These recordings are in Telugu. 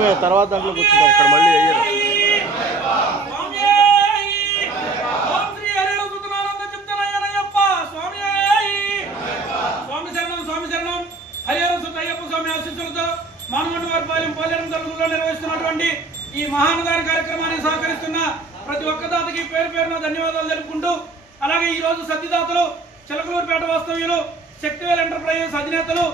స్వామి తర్వాత దాంట్లో కూర్చుంటారు ఇక్కడ మళ్ళీ అయ్యారు మానవంతవారిపాలెం పోలేరం తలుపులో నిర్వహిస్తున్నటువంటి ఈ మహానదాన కార్యక్రమానికి సహకరిస్తున్న ప్రతి ఒక్క దాతకి పేరు పేరున ధన్యవాదాలు తెలుపుకుంటూ అలాగే ఈ రోజు సత్యదాతలు చిలకలూరుపేట వాస్తవ్యులు శక్తివేల్ ఎంటర్ప్రైజెస్ అధినేతలు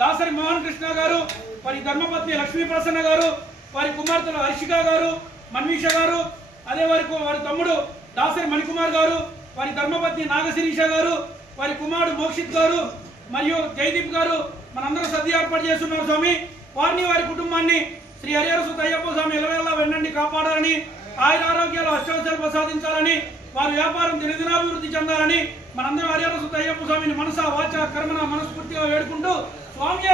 దాసరి మోహన్ కృష్ణ గారు, వారి ధర్మపత్ని లక్ష్మీ ప్రసన్న గారు, వారి కుమార్తెలు హర్షిక గారు, మన్వీష గారు, అదే వారి తమ్ముడు దాసరి మణికుమార్ గారు, వారి ధర్మపత్ని నాగశిరీష గారు, వారి కుమారుడు మోక్షిత్ గారు మరియు జయదీప్ గారు మనందరూ సద్య ఏర్పాటు చేస్తున్నారు స్వామి. వారిని వారి కుటుంబాన్ని శ్రీ హరిహర సుత అయ్యప్ప స్వామి ఎలవేళ వెన్నండి కాపాడాలని, ఆయుర ఆరోగ్యాలు అష్టవశాలు ప్రసాదించాలని, వారి వ్యాపారం దినదినాభివృద్ధి చెందాలని మనందరం హరిహర సుత అయ్యప్ప స్వామిని మనస వాచ కర్మన మనస్ఫూర్తిగా వేడుకుంటూ స్వామి